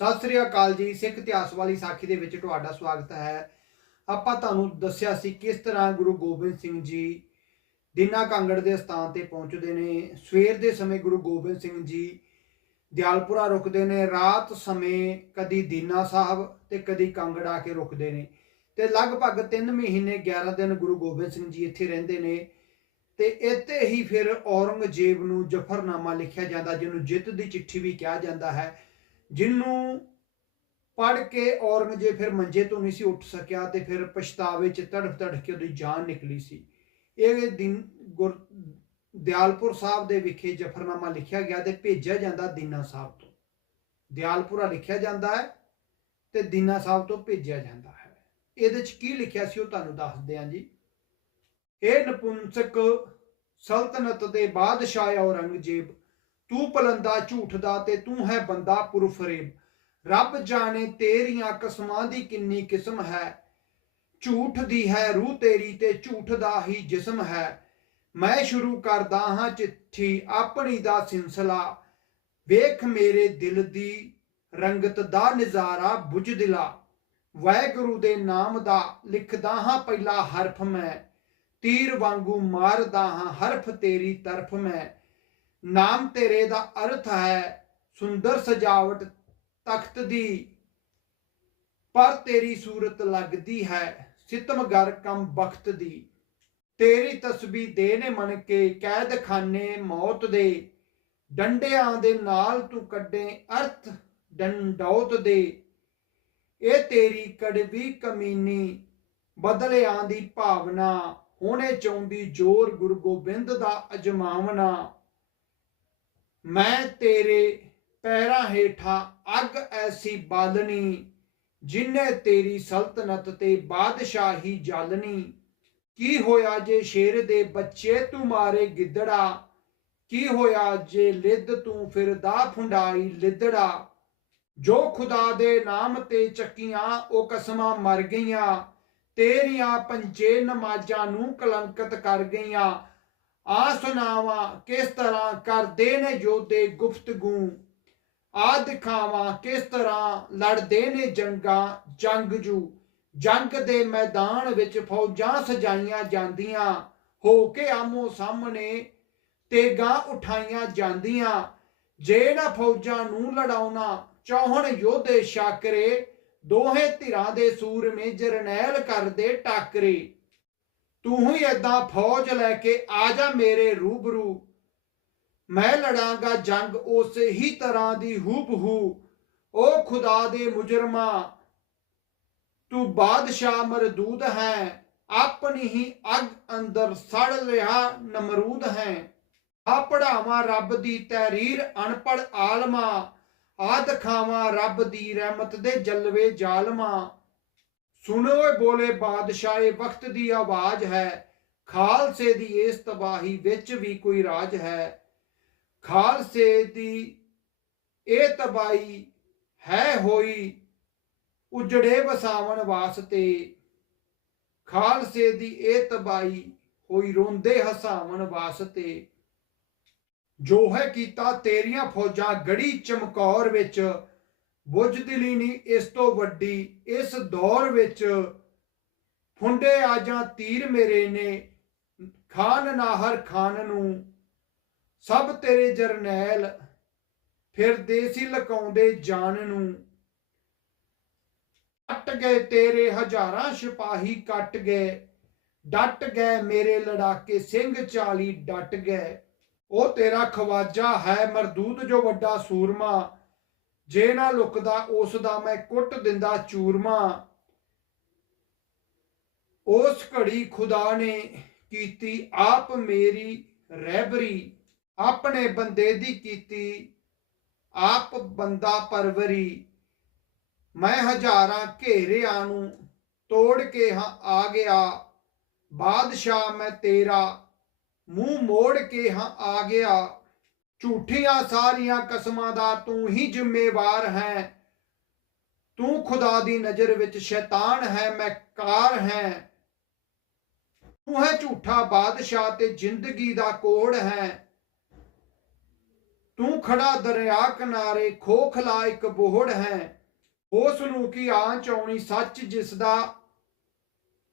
ਸਤਿ ਸ੍ਰੀ ਅਕਾਲ ਜੀ, ਸਿੱਖ ਇਤਿਹਾਸ ਵਾਲੀ ਸਾਖੀ ਦੇ ਵਿੱਚ ਤੁਹਾਡਾ ਸਵਾਗਤ ਹੈ। ਆਪਾਂ ਤੁਹਾਨੂੰ ਦੱਸਿਆ ਸੀ ਕਿਸ ਤਰ੍ਹਾਂ ਗੁਰੂ ਗੋਬਿੰਦ ਸਿੰਘ ਜੀ ਦੀਨਾ ਕਾਂਗੜ ਦੇ ਸਥਾਨ ਤੇ ਪਹੁੰਚਦੇ ਨੇ। ਸਵੇਰ ਦੇ ਸਮੇਂ ਗੁਰੂ ਗੋਬਿੰਦ ਸਿੰਘ ਜੀ ਦਿਆਲਪੁਰਾ ਰੁਕਦੇ ਨੇ। ਰਾਤ ਸਮੇਂ ਕਦੀ ਦੀਨਾ ਸਾਹਿਬ ਤੇ ਕਦੀ ਕਾਂਗੜ ਆ ਕੇ ਰੁਕਦੇ ਨੇ। ਤੇ ਲਗਭਗ 3 ਮਹੀਨੇ 11 ਦਿਨ ਗੁਰੂ ਗੋਬਿੰਦ ਸਿੰਘ ਜੀ ਇੱਥੇ ਰਹਿੰਦੇ ਨੇ। ਤੇ ਇੱਥੇ ਹੀ ਫਿਰ ਔਰੰਗਜ਼ੇਬ ਨੂੰ ਜਫਰਨਾਮਾ ਲਿਖਿਆ ਜਾਂਦਾ, ਜਿਹਨੂੰ ਜਿੱਤ ਦੀ ਚਿੱਠੀ ਵੀ ਕਿਹਾ ਜਾਂਦਾ ਹੈ। ਜਿਹਨੂੰ ਪੜ ਕੇ ਔਰੰਗਜ਼ੇਬ ਫਿਰ ਮੰਜੇ ਤੋਂ ਨਹੀਂ ਸੀ ਉੱਠ ਸਕਿਆ ਤੇ ਫਿਰ ਪਛਤਾਵੇ ਚ ਤੜਫ ਤੜਫ ਕੇ ਉਹਦੀ ਜਾਨ ਨਿਕਲੀ ਸੀ। ਇਹ ਦਿਨ ਗੁਰ ਦਿਆਲਪੁਰ ਸਾਹਿਬ ਦੇ ਵਿਖੇ ਜਫਰਨਾਮਾ ਲਿਖਿਆ ਗਿਆ ਤੇ ਭੇਜਿਆ ਜਾਂਦਾ ਦੀਨਾ ਸਾਹਿਬ ਤੋਂ। ਦਿਆਲਪੁਰਾ ਲਿਖਿਆ ਜਾਂਦਾ ਹੈ ਤੇ ਦੀਨਾ ਸਾਹਿਬ ਤੋਂ ਭੇਜਿਆ ਜਾਂਦਾ ਹੈ। ਇਹਦੇ ਚ ਕੀ ਲਿਖਿਆ ਸੀ ਉਹ ਤੁਹਾਨੂੰ ਦੱਸਦੇ ਹਾਂ ਜੀ। ਇਹ ਨਪੁੰਸਕ ਸਲਤਨਤ ਦੇ ਬਾਦਸ਼ਾਹ ਔਰੰਗਜ਼ੇਬ ਤੂੰ ਪਲੰਦਾ ਝੂਠ ਦਾ ਤੇ ਤੂੰ ਹੈ ਬੰਦਾ ਪੁਰਫਰੇਬ। ਰੱਬ ਜਾਣੇ ਤੇਰੀਆਂ ਕਸਮਾਂ ਦੀ ਕਿੰਨੀ ਕਿਸਮ ਹੈ। ਝੂਠ ਦੀ ਹੈ ਰੂਹ ਤੇਰੀ ਤੇ ਝੂਠ ਦਾ ਹੀ ਜਿਸਮ ਹੈ। ਮੈਂ ਸ਼ੁਰੂ ਕਰਦਾ ਹਾਂ ਚਿੱਠੀ, ਆਪਣੀ ਦਾ ਸਿਲਸਿਲਾ। ਵੇਖ ਮੇਰੇ ਦਿਲ ਦੀ ਰੰਗਤ ਦਾ ਨਜ਼ਾਰਾ ਬੁਝ ਦਿਲਾ ਵਾਹਿਗੁਰੂ ਦੇ ਨਾਮ ਦਾ ਲਿਖਦਾ ਹਾਂ ਪਹਿਲਾ ਹਰਫ ਮੈਂ। ਤੀਰ ਵਾਂਗੂ ਮਾਰਦਾ ਹਾਂ ਹਰਫ ਤੇਰੀ ਤਰਫ ਮੈਂ। ਨਾਮ ਤੇਰੇ ਦਾ ਅਰਥ ਹੈ ਸੁੰਦਰ ਸਜਾਵਟ ਤਖਤ ਦੀ। ਪਰ ਤੇਰੀ ਸੂਰਤ ਲੱਗਦੀ ਹੈ ਸਿਤਮਗਰ ਕਮ ਬਖਤ ਦੀ। ਤੇਰੀ ਤਸਬੀਹ ਦੇ ਨੇ ਮਨ ਕੇ ਕੈਦਖਾਨੇ ਮੌਤ ਦੇ। ਡੰਡਿਆਂ ਦੇ ਨਾਲ ਤੂੰ ਕੱਢੇ ਅਰਥ, ਡੰਡੌਤ ਦੇ। ਇਹ ਤੇਰੀ ਕੜਵੀ ਕਮੀਨੀ ਬਦਲਿਆਂ ਦੀ ਭਾਵਨਾ, ਹੋਣੇ ਚਾਹੁੰਦੀ ਜੋਰ ਗੁਰੂ ਗੋਬਿੰਦ ਦਾ ਅਜਮਾਵਨਾ। ਮੈਂ ਤੇਰੇ ਪੈਰਾਂ ਹੇਠਾਂ ਅੱਗ ਐਸੀ ਬਾਲਣੀ, ਜਿਨੇ ਤੇਰੀ ਸਲਤਨਤ ਤੇ ਬਾਦਸ਼ਾਹੀ ਜਾਲਣੀ। ਕੀ ਹੋਇਆ ਜੇ ਸ਼ੇਰ ਦੇ ਬੱਚੇ ਤੂੰ ਮਾਰੇ ਗਿੱਦੜਾ? ਕੀ ਹੋਇਆ ਜੇ ਲਿੱਦ ਤੂੰ ਫਿਰਦਾ ਫੁੰਡਾਈ ਲਿੱਦੜਾ? ਜੋ ਖੁਦਾ ਦੇ ਨਾਮ ਤੇ ਚੱਕੀਆਂ, ਉਹ ਕਸਮਾਂ ਮਰ ਗਈਆਂ। ਤੇਰੀਆਂ ਪੰਜੇ ਨਮਾਜ਼ਾਂ ਨੂੰ ਕਲੰਕਤ ਕਰ ਗਈਆਂ। ਆ ਸੁਣਾਵਾਂ ਕਿਸ ਤਰ੍ਹਾਂ ਕਰਦੇ ਨੇ ਯੋਧੇ ਗੁਫ਼ਤਗੂ? ਆ ਦਿਖਾਵਾਂ ਕਿਸ ਤਰ੍ਹਾਂ ਲੜਦੇ ਨੇ ਜੰਗਾਂ ਜੰਗਜੂ? ਜੰਗ ਦੇ ਮੈਦਾਨ ਵਿੱਚ ਫੌਜਾਂ ਸਜਾਈਆਂ ਜਾਂਦੀਆਂ, ਹੋ ਕੇ ਆਮੋ ਸਾਹਮਣੇ ਤੇਗਾਂ ਉਠਾਈਆਂ ਜਾਂਦੀਆਂ। ਜੇ ਨਾ ਫੌਜਾਂ ਨੂੰ ਲੜਾਉਣਾ ਚਾਹਣ ਯੋਧੇ ਸ਼ਾਕਰੇ, ਦੋਹੇ ਧਿਰਾਂ ਦੇ ਸੂਰਮੇ ਜਰਨੈਲ ਕਰਦੇ ਟਾਕਰੇ। ਤੂੰ ਹੀ ਏਦਾਂ ਫੌਜ ਲੈ ਕੇ ਆ ਜਾ ਮੇਰੇ ਰੂਬਰੂ। ਮੈਂ ਲੜਾਂਗਾ ਜੰਗ ਉਸੇ ਹੀ ਤਰ੍ਹਾਂ ਦੀ ਹੂਬਹੂ। ਓ ਖੁਦਾ ਦੇ ਮੁਜਰਮਾ, ਤੂੰ ਬਾਦਸ਼ਾਹ ਮਰਦੂਦ ਹੈ। ਆਪਣੀ ਹੀ ਅੱਗ ਅੰਦਰ ਸੜ ਰਿਹਾ ਨਮਰੂਦ ਹੈ। ਆ ਪੜਾਵਾਂ ਰੱਬ ਦੀ ਤਹਿਰੀਰ ਅਨਪੜ ਆਲਮਾ। ਆ ਦਿਖਾਵਾਂ ਰੱਬ ਦੀ ਰਹਿਮਤ ਦੇ ਜਲਵੇ ਜ਼ਾਲਮਾ। ਸੁਣੋ ਬੋਲੇ ਬਾਦਸ਼ਾਹੇ, ਵਕਤ ਦੀ ਆਵਾਜ਼ ਹੈ। ਖਾਲਸੇ ਦੀ ਇਸ ਤਬਾਹੀ ਵਿੱਚ ਵੀ ਕੋਈ ਰਾਜ ਹੈ। ਖਾਲਸੇ ਦੀ ਇਹ ਤਬਾਹੀ ਹੈ ਹੋਈ ਉਜੜੇ ਵਸਾਵਣ ਵਾਸਤੇ। ਖਾਲਸੇ ਦੀ ਇਹ ਤਬਾਹੀ ਹੋਈ ਰੋਂਦੇ ਹਸਾਵਣ ਵਾਸਤੇ। ਜੋ ਹੈ ਕੀਤਾ ਤੇਰੀਆਂ ਫੌਜਾਂ ਗੜੀ ਚਮਕੌਰ ਵਿੱਚ ਬੁਝਦਿਲੀ ਨਹੀਂ ਇਸ ਤੋਂ ਵੱਡੀ, ਇਸ ਦੌਰ ਵਿੱਚ ਫੁੰਡੇ ਆਜਾਂ ਤੀਰ ਮੇਰੇ ਨੇ, ਖਾਨ ਨਾਹਰ ਖਾਨ ਨੂੰ ਸਭ ਤੇਰੇ ਜਰਨੈਲ ਫਿਰਦੇ ਸੀ ਲਕਾਉਂਦੇ ਜਾਨ ਨੂੰ। ਕੱਟ ਗਏ ਤੇਰੇ ਹਜ਼ਾਰਾਂ ਸਿਪਾਹੀ ਕੱਟ ਗਏ, ਡਟ ਗਏ ਮੇਰੇ ਲੜਾਕੇ ਸਿੰਘ ਚਾਲੀ ਡਟ ਗਏ। ਉਹ ਤੇਰਾ ਖਵਾਜਾ ਹੈ ਮਰਦੂਦ ਜੋ ਵੱਡਾ ਸੂਰਮਾ ਜੇ ਨਾ ਲੁਕਦਾ, ਉਸ ਦਾ ਮੈਂ ਕੁੱਟ ਦਿੰਦਾ ਚੂਰਮਾ। ਉਸ ਘੜੀ ਖੁਦਾ ਨੇ ਕੀਤੀ ਆਪ ਮੇਰੀ ਰਹਿਬਰੀ ਆਪਣੇ ਬੰਦੇ ਦੀ ਕੀਤੀ ਆਪ ਬੰਦਾ ਪਰਵਰੀ। ਮੈਂ ਹਜ਼ਾਰਾਂ ਘੇਰਿਆਂ ਨੂੰ ਤੋੜ ਕੇ ਹਾਂ, ਆ ਗਿਆ। ਬਾਦਸ਼ਾਹ ਮੈਂ ਤੇਰਾ ਮੂੰਹ ਮੋੜ ਕੇ ਹਾਂ, ਆ ਗਿਆ। ਝੂਠੀਆਂ ਸਾਰੀਆਂ ਕਸਮਾਂ ਦਾ ਤੂੰ ਹੀ ਜ਼ਿੰਮੇਵਾਰ ਹੈ। ਤੂੰ ਖੁਦਾ ਦੀ ਨਜ਼ਰ ਵਿੱਚ ਸ਼ੈਤਾਨ ਹੈ, ਮੈਂ ਕਾਰ ਹੈ। ਤੂੰ ਹੈ ਝੂਠਾ ਬਾਦਸ਼ਾਹ ਤੇ ਜ਼ਿੰਦਗੀ ਦਾ ਕੋੜ ਹੈ। ਤੂੰ ਖੜਾ ਦਰਿਆ ਕਿਨਾਰੇ, ਖੋਖਲਾ ਇੱਕ ਬੋਹੜ ਹੈ। ਉਸ ਨੂੰ ਕੀ ਆਂਚ ਆਉਣੀ, ਸੱਚ ਜਿਸ ਦਾ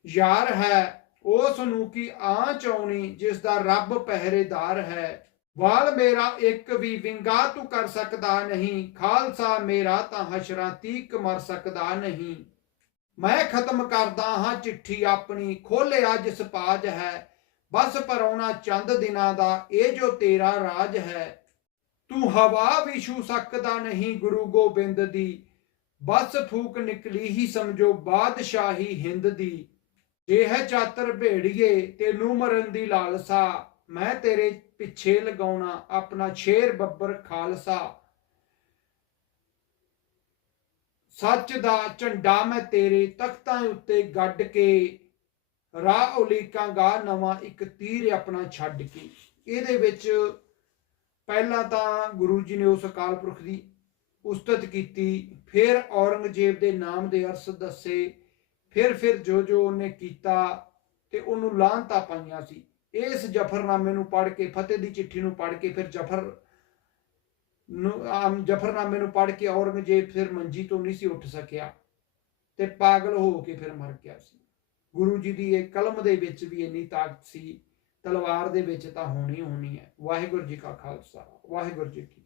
ਯਾਰ ਹੈ। ਉਸ ਨੂੰ ਕੀ ਆਂਚ ਆਉਣੀ, ਜਿਸ ਦਾ ਰੱਬ ਪਹਿਰੇਦਾਰ ਹੈ। ਵਾਲ ਮੇਰਾ ਇੱਕ ਵੀ ਵਿੰਗਾ ਤੂੰ ਕਰ ਸਕਦਾ ਨਹੀਂ, ਖਾਲਸਾ ਮੇਰਾ ਤਾਂ ਹਸ਼ਰਾਂ ਤੀਕ ਮਰ ਸਕਦਾ ਨਹੀਂ। ਮੈਂ ਖਤਮ ਕਰਦਾ ਹਾਂ ਚਿੱਠੀ ਆਪਣੀ ਖੋਲਿਆ ਜਿਸ ਪਾਜ ਹੈ। ਬਸ ਪਰਉਣਾ ਚੰਦ ਦਿਨਾਂ ਦਾ, ਇਹ ਜੋ ਤੇਰਾ ਰਾਜ ਹੈ। ਤੂੰ ਹਵਾ ਵੀ ਛੂ ਸਕਦਾ ਨਹੀਂ ਗੁਰੂ ਗੋਬਿੰਦ ਦੀ। ਬਸ ਫੂਕ ਨਿਕਲੀ ਹੀ ਸਮਝੋ ਬਾਦਸ਼ਾਹੀ ਹਿੰਦ ਦੀ। ਜੇ ਹੈ ਚਾਤਰ ਭੇੜੀਏ ਤੈਨੂੰ ਮਰਨ ਦੀ ਲਾਲਸਾ। ਮੈਂ ਤੇਰੇ ਪਿੱਛੇ ਲਗਾਉਣਾ ਆਪਣਾ ਸ਼ੇਰ ਬੱਬਰ ਖਾਲਸਾ। ਸੱਚ ਦਾ ਝੰਡਾ ਮੈਂ ਤੇਰੇ ਤਖਤਾਂ ਉੱਤੇ ਗੱਡ ਕੇ, ਰਾਹ ਉਲੀਕਾਂਗਾ, ਨਵਾਂ ਇੱਕ ਤੀਰ ਆਪਣਾ ਛੱਡ ਕੇ। ਇਹਦੇ ਵਿੱਚ ਪਹਿਲਾਂ ਤਾਂ ਗੁਰੂ ਜੀ ਨੇ ਉਸ ਅਕਾਲ ਪੁਰਖ ਦੀ ਉਸਤਤ ਕੀਤੀ, ਫਿਰ ਔਰੰਗਜ਼ੇਬ ਦੇ ਨਾਮ ਦੇ ਅਰਥ ਦੱਸੇ ਫਿਰ ਫਿਰ ਜੋ ਜੋ ਉਹਨੇ ਕੀਤਾ ਤੇ ਉਹਨੂੰ ਲਾਂਤਾ ਪਾਈਆਂ ਸੀ। ਇਸ ਜਫਰਨਾਮੇ ਨੂੰ ਪੜ੍ਹ ਕੇ, ਫਤਿਹ ਦੀ ਚਿੱਠੀ ਨੂੰ ਪੜ੍ਹ ਕੇ ਫਿਰ ਜਫਰ ਨੂੰ, ਆਮ ਜਫਰਨਾਮੇ ਨੂੰ ਪੜ੍ਹ ਕੇ ਔਰੰਗਜ਼ੇਬ ਫਿਰ ਮੰਜੀ ਤੋਂ ਨਹੀਂ ਸੀ ਉੱਠ ਸਕਿਆ ਤੇ ਪਾਗਲ ਹੋ ਕੇ ਫਿਰ ਮਰ ਗਿਆ ਸੀ। ਗੁਰੂ ਜੀ ਦੀ ਇਹ ਕਲਮ ਦੇ ਵਿੱਚ ਵੀ ਇੰਨੀ ਤਾਕਤ ਸੀ, ਤਲਵਾਰ ਦੇ ਵਿੱਚ ਤਾਂ ਹੋਣੀ ਹੋਣੀ ਹੈ। ਵਾਹਿਗੁਰੂ ਜੀ ਕਾ ਖਾਲਸਾ, ਵਾਹਿਗੁਰੂ ਜੀ ਕੀ